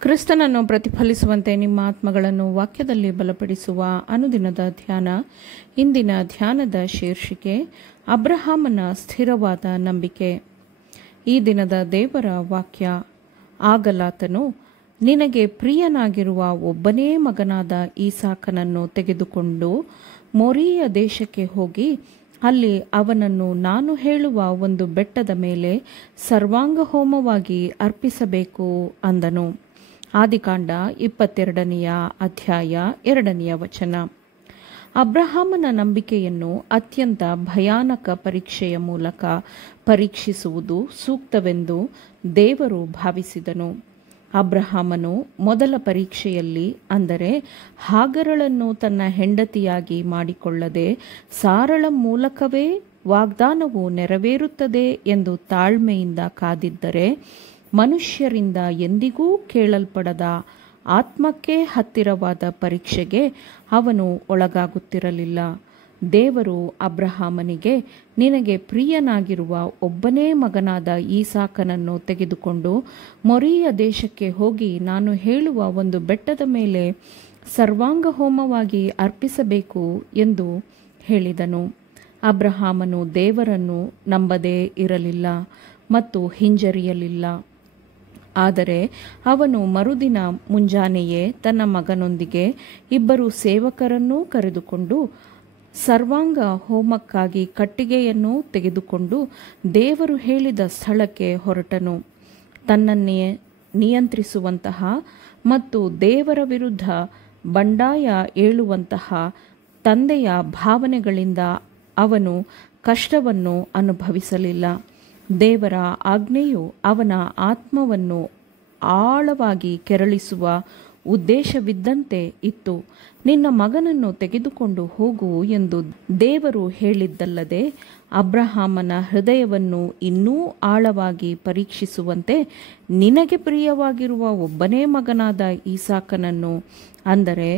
ಕ್ರಿಸ್ತನನ್ನು ಪ್ರತಿಫಲಿಸುವಂತೆ ನಿಮ್ಮ ಆತ್ಮಗಳನ್ನು ವಾಕ್ಯದಲ್ಲಿ ಬಲಪಡಿಸುವ ಅನುದಿನದ ಧ್ಯಾನ. ಇಂದಿನ ಧ್ಯಾನದ ಶೀರ್ಷಿಕೆ ಅಬ್ರಹಾಮನ ಸ್ಥಿರವಾದ ನಂಬಿಕೆ. ಈ ದಿನದ ದೇವರ ವಾಕ್ಯ, ಆಗಲಾತನು ನಿನಗೆ ಪ್ರಿಯನಾಗಿರುವ ಒಬ್ಬನೇ ಮಗನಾದ ಈಸಾಕನನ್ನು ತೆಗೆದುಕೊಂಡು ಮೊರೀಯ ದೇಶಕ್ಕೆ ಹೋಗಿ ಅಲ್ಲಿ ಅವನನ್ನು ನಾನು ಹೇಳುವ ಒಂದು ಬೆಟ್ಟದ ಮೇಲೆ ಸರ್ವಾಂಗ ಹೋಮವಾಗಿ ಅರ್ಪಿಸಬೇಕು ಅಂದನು. ಆದಿಕಾಂಡ 22ನೇ ಅಧ್ಯಾಯ 2ನೇ ವಚನ. ಅಬ್ರಹಾಮನ ನಂಬಿಕೆಯನ್ನು ಅತ್ಯಂತ ಭಯಾನಕ ಪರೀಕ್ಷೆಯ ಮೂಲಕ ಪರೀಕ್ಷಿಸುವುದು ಸೂಕ್ತವೆಂದು ದೇವರು ಭಾವಿಸಿದನು. ಅಬ್ರಹಾಮನು ಮೊದಲ ಪರೀಕ್ಷೆಯಲ್ಲಿ, ಅಂದರೆ ಹಾಗರಳನ್ನು ತನ್ನ ಹೆಂಡತಿಯಾಗಿ ಮಾಡಿಕೊಳ್ಳದೆ ಸಾರಳ ಮೂಲಕವೇ ವಾಗ್ದಾನವು ನೆರವೇರುತ್ತದೆ ಎಂದು ತಾಳ್ಮೆಯಿಂದ ಕಾದಿದ್ದರೆ, ಮನುಷ್ಯರಿಂದ ಎಂದಿಗೂ ಕೇಳಲ್ಪಡದ ಆತ್ಮಕ್ಕೆ ಹತ್ತಿರವಾದ ಪರೀಕ್ಷೆಗೆ ಅವನು ಒಳಗಾಗುತ್ತಿರಲಿಲ್ಲ. ದೇವರು ಅಬ್ರಹಾಮನಿಗೆ, ನಿನಗೆ ಪ್ರಿಯನಾಗಿರುವ ಒಬ್ಬನೇ ಮಗನಾದ ಈಸಾಕನನ್ನು ತೆಗೆದುಕೊಂಡು ಮೊರೀಯ ದೇಶಕ್ಕೆ ಹೋಗಿ ನಾನು ಹೇಳುವ ಒಂದು ಬೆಟ್ಟದ ಮೇಲೆ ಸರ್ವಾಂಗ ಹೋಮವಾಗಿ ಅರ್ಪಿಸಬೇಕು ಎಂದು ಹೇಳಿದನು. ಅಬ್ರಹಾಮನು ದೇವರನ್ನು ನಂಬದೇ ಇರಲಿಲ್ಲ ಮತ್ತು ಹಿಂಜರಿಯಲಿಲ್ಲ. ಆದರೆ ಅವನು ಮರುದಿನ ಮುಂಜಾನೆಯೇ ತನ್ನ ಮಗನೊಂದಿಗೆ 2 ಸೇವಕರನ್ನೂ ಕರೆದುಕೊಂಡು ಸರ್ವಾಂಗ ಹೋಮಕ್ಕಾಗಿ ಕಟ್ಟಿಗೆಯನ್ನು ತೆಗೆದುಕೊಂಡು ದೇವರು ಹೇಳಿದ ಸ್ಥಳಕ್ಕೆ ಹೊರಟನು. ತನ್ನನ್ನೇ ನಿಯಂತ್ರಿಸುವಂತಹ ಮತ್ತು ದೇವರ ವಿರುದ್ಧ ಬಂಡಾಯ ಏಳುವಂತಹ ತಂದೆಯ ಭಾವನೆಗಳಿಂದ ಅವನು ಕಷ್ಟವನ್ನು ಅನುಭವಿಸಲಿಲ್ಲ. ದೇವರ ಆಜ್ಞೆಯು ಅವನ ಆತ್ಮವನ್ನು ಆಳವಾಗಿ ಕೆರಳಿಸುವ ಉದ್ದೇಶವಿದ್ದಂತೆ ಇತ್ತು. ನಿನ್ನ ಮಗನನ್ನು ತೆಗೆದುಕೊಂಡು ಹೋಗು ಎಂದು ದೇವರು ಹೇಳಿದ್ದಲ್ಲದೆ, ಅಬ್ರಹಾಮನ ಹೃದಯವನ್ನು ಇನ್ನೂ ಆಳವಾಗಿ ಪರೀಕ್ಷಿಸುವಂತೆ, ನಿನಗೆ ಪ್ರಿಯವಾಗಿರುವ ಒಬ್ಬನೇ ಮಗನಾದ ಈಸಾಕನನ್ನು, ಅಂದರೆ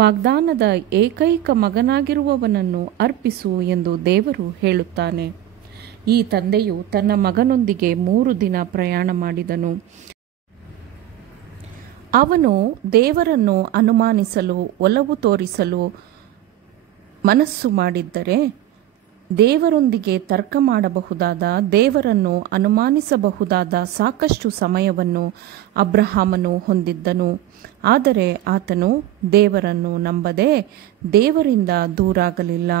ವಾಗ್ದಾನದ ಏಕೈಕ ಮಗನಾಗಿರುವವನನ್ನು ಅರ್ಪಿಸು ಎಂದು ದೇವರು ಹೇಳುತ್ತಾನೆ. ಈ ತಂದೆಯು ತನ್ನ ಮಗನೊಂದಿಗೆ 3 ದಿನ ಪ್ರಯಾಣ ಮಾಡಿದನು. ಅವನು ದೇವರನ್ನು ಅನುಮಾನಿಸಲು, ಒಲವು ತೋರಿಸಲು ಮನಸ್ಸು ಮಾಡಿದ್ದರೆ, ದೇವರೊಂದಿಗೆ ತರ್ಕ ಮಾಡಬಹುದಾದ, ದೇವರನ್ನು ಅನುಮಾನಿಸಬಹುದಾದ ಸಾಕಷ್ಟು ಸಮಯವನ್ನು ಅಬ್ರಹಾಮನು ಹೊಂದಿದ್ದನು. ಆದರೆ ಆತನು ದೇವರನ್ನು ನಂಬದೆ ದೇವರಿಂದ ದೂರಾಗಲಿಲ್ಲ.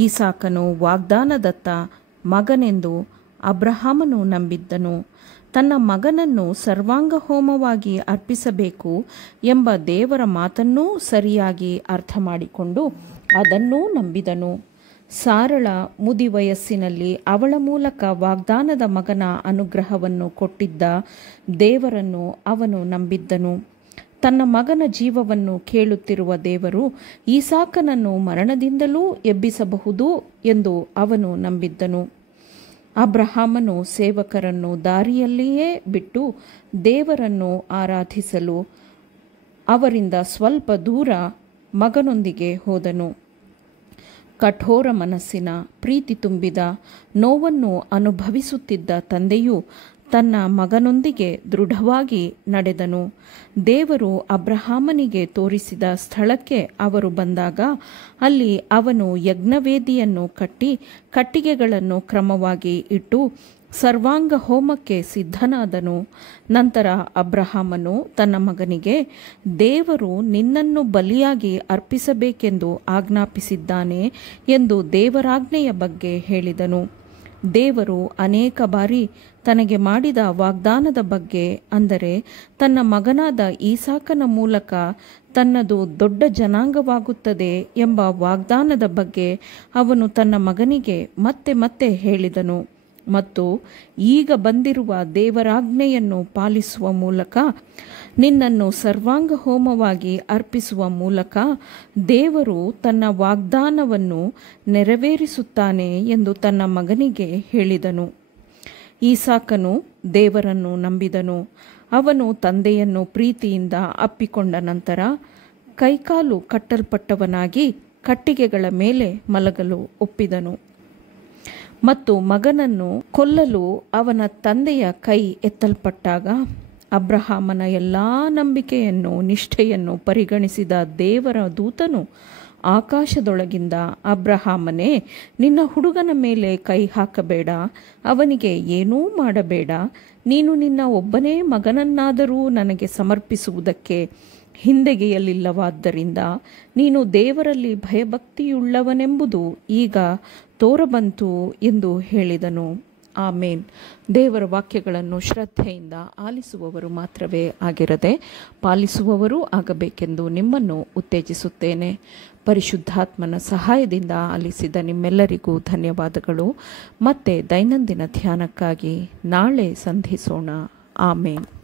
ಈಸಾಕನು ವಾಗ್ದಾನದತ್ತ ಮಗನೆಂದು ಅಬ್ರಹಾಮನು ನಂಬಿದ್ದನು. ತನ್ನ ಮಗನನ್ನು ಸರ್ವಾಂಗ ಹೋಮವಾಗಿ ಅರ್ಪಿಸಬೇಕು ಎಂಬ ದೇವರ ಮಾತನ್ನೂ ಸರಿಯಾಗಿ ಅರ್ಥ ಮಾಡಿಕೊಂಡು ಅದನ್ನೂ ನಂಬಿದನು. ಸಾರಳ ಮುದಿವಯಸ್ಸಿನಲ್ಲಿ ಅವಳ ಮೂಲಕ ವಾಗ್ದಾನದ ಮಗನ ಅನುಗ್ರಹವನ್ನು ಕೊಟ್ಟಿದ್ದ ದೇವರನ್ನು ಅವನು ನಂಬಿದ್ದನು. ತನ್ನ ಮಗನ ಜೀವವನ್ನು ಕೇಳುತ್ತಿರುವ ದೇವರು ಈಸಾಕನನ್ನು ಮರಣದಿಂದಲೂ ಎಬ್ಬಿಸಬಹುದು ಎಂದು ಅವನು ನಂಬಿದ್ದನು. ಅಬ್ರಹಾಮನು ಸೇವಕರನ್ನು ದಾರಿಯಲ್ಲಿಯೇ ಬಿಟ್ಟು ದೇವರನ್ನು ಆರಾಧಿಸಲು ಅವರಿಂದ ಸ್ವಲ್ಪ ದೂರ ಮಗನೊಂದಿಗೆ ಹೋದನು. ಕಠೋರ ಮನಸ್ಸಿನ, ಪ್ರೀತಿ ತುಂಬಿದ, ನೋವನ್ನು ಅನುಭವಿಸುತ್ತಿದ್ದ ತಂದೆಯು ತನ್ನ ಮಗನೊಂದಿಗೆ ದೃಢವಾಗಿ ನಡೆದನು. ದೇವರು ಅಬ್ರಹಾಮನಿಗೆ ತೋರಿಸಿದ ಸ್ಥಳಕ್ಕೆ ಅವರು ಬಂದಾಗ ಅಲ್ಲಿ ಅವನು ಯಜ್ಞವೇದಿಯನ್ನು ಕಟ್ಟಿ ಕಟ್ಟಿಗೆಗಳನ್ನು ಕ್ರಮವಾಗಿ ಇಟ್ಟು ಸರ್ವಾಂಗ ಹೋಮಕ್ಕೆ ಸಿದ್ಧನಾದನು. ನಂತರ ಅಬ್ರಹಾಮನು ತನ್ನ ಮಗನಿಗೆ, ದೇವರು ನಿನ್ನನ್ನು ಬಲಿಯಾಗಿ ಅರ್ಪಿಸಬೇಕೆಂದು ಆಜ್ಞಾಪಿಸಿದ್ದಾನೆ ಎಂದು ದೇವರಾಜ್ಞೆಯ ಬಗ್ಗೆ ಹೇಳಿದನು. ದೇವರು ಅನೇಕ ಬಾರಿ ತನಗೆ ಮಾಡಿದ ವಾಗ್ದಾನದ ಬಗ್ಗೆ, ಅಂದರೆ ತನ್ನ ಮಗನಾದ ಈಸಾಕನ ಮೂಲಕ ತನ್ನದು ದೊಡ್ಡ ಜನಾಂಗವಾಗುತ್ತದೆ ಎಂಬ ವಾಗ್ದಾನದ ಬಗ್ಗೆ ಅವನು ತನ್ನ ಮಗನಿಗೆ ಮತ್ತೆ ಮತ್ತೆ ಹೇಳಿದನು. ಮತ್ತು ಈಗ ಬಂದಿರುವ ದೇವರಾಜ್ಞೆಯನ್ನು ಪಾಲಿಸುವ ಮೂಲಕ, ನಿನ್ನನ್ನು ಸರ್ವಾಂಗ ಹೋಮವಾಗಿ ಅರ್ಪಿಸುವ ಮೂಲಕ ದೇವರು ತನ್ನ ವಾಗ್ದಾನವನ್ನು ನೆರವೇರಿಸುತ್ತಾನೆ ಎಂದು ತನ್ನ ಮಗನಿಗೆ ಹೇಳಿದನು. ಈಸಾಕನು ದೇವರನ್ನು ನಂಬಿದನು. ಅವನು ತಂದೆಯನ್ನು ಪ್ರೀತಿಯಿಂದ ಅಪ್ಪಿಕೊಂಡ ನಂತರ ಕೈಕಾಲು ಕಟ್ಟಲ್ಪಟ್ಟವನಾಗಿ ಕಟ್ಟಿಗೆಗಳ ಮೇಲೆ ಮಲಗಲು ಒಪ್ಪಿದನು. ಮತ್ತು ಮಗನನ್ನು ಕೊಲ್ಲಲು ಅವನ ತಂದೆಯ ಕೈ ಎತ್ತಲ್ಪಟ್ಟಾಗ ಅಬ್ರಹಾಮನ ಎಲ್ಲ ನಂಬಿಕೆಯನ್ನು ನಿಷ್ಠೆಯನ್ನು ಪರಿಗಣಿಸಿದ ದೇವರ ದೂತನು ಆಕಾಶದೊಳಗಿಂದ, ಅಬ್ರಹಾಮನೇ, ನಿನ್ನ ಹುಡುಗನ ಮೇಲೆ ಕೈ ಹಾಕಬೇಡ, ಅವನಿಗೆ ಏನೂ ಮಾಡಬೇಡ, ನೀನು ನಿನ್ನ ಒಬ್ಬನೇ ಮಗನನ್ನಾದರೂ ನನಗೆ ಸಮರ್ಪಿಸುವುದಕ್ಕೆ ಹಿಂದೆಗೆಯಲಿಲ್ಲವಾದ್ದರಿಂದ ನೀನು ದೇವರಲ್ಲಿ ಭಯಭಕ್ತಿಯುಳ್ಳವನೆಂಬುದು ಈಗ ತೋರಬಂತು ಎಂದು ಹೇಳಿದನು. ಆಮೇನ್. ದೇವರ ವಾಕ್ಯಗಳನ್ನು ಶ್ರದ್ಧೆಯಿಂದ ಆಲಿಸುವವರು ಮಾತ್ರವೇ ಆಗಿರದೆ ಪಾಲಿಸುವವರೂ ಆಗಬೇಕೆಂದು ನಿಮ್ಮನ್ನು ಉತ್ತೇಜಿಸುತ್ತೇನೆ. ಪರಿಶುದ್ಧಾತ್ಮನ ಸಹಾಯದಿಂದ ಆಲಿಸಿದ ನಿಮ್ಮೆಲ್ಲರಿಗೂ ಧನ್ಯವಾದಗಳು. ಮತ್ತೆ ದೈನಂದಿನ ಧ್ಯಾನಕ್ಕಾಗಿ ನಾಳೆ ಸಂಧಿಸೋಣ. ಆಮೇನ್.